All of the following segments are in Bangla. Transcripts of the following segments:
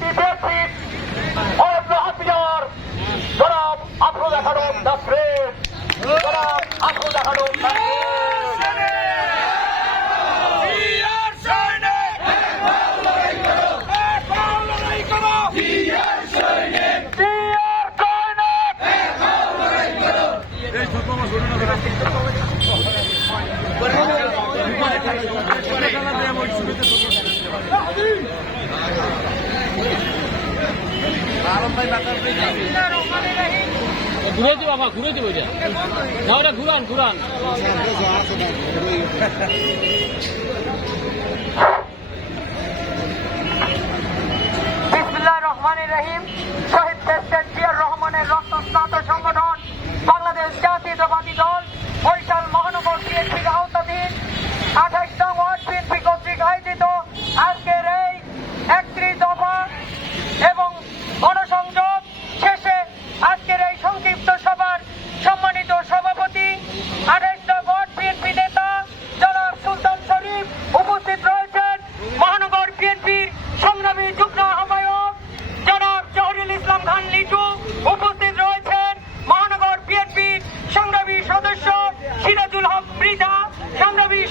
Happy birthday! ঘুরে দিব বাবা ঘুরে দিব এটা ঘুরান ঘুরান। রহমানির রহিম। রহমানের রক্তস্নাত সংগঠন, বাংলাদেশ জাতীয়তাবাদী দল, বরিশাল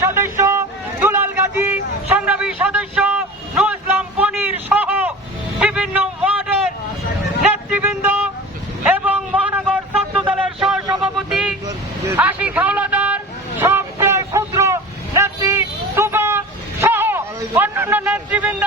সদস্য, দুলাল গাজী, সংগ্রামী সদস্য নজলাম পনির সহ বিভিন্ন ওয়ার্ডের নেতৃবৃন্দ এবং মহানগর ছাত্র দলের সহসভাপতি আশি খাওলাদার সবচেয়ে ক্ষুদ্র নেত্রী তুবা সহ অন্যান্য নেতৃবৃন্দ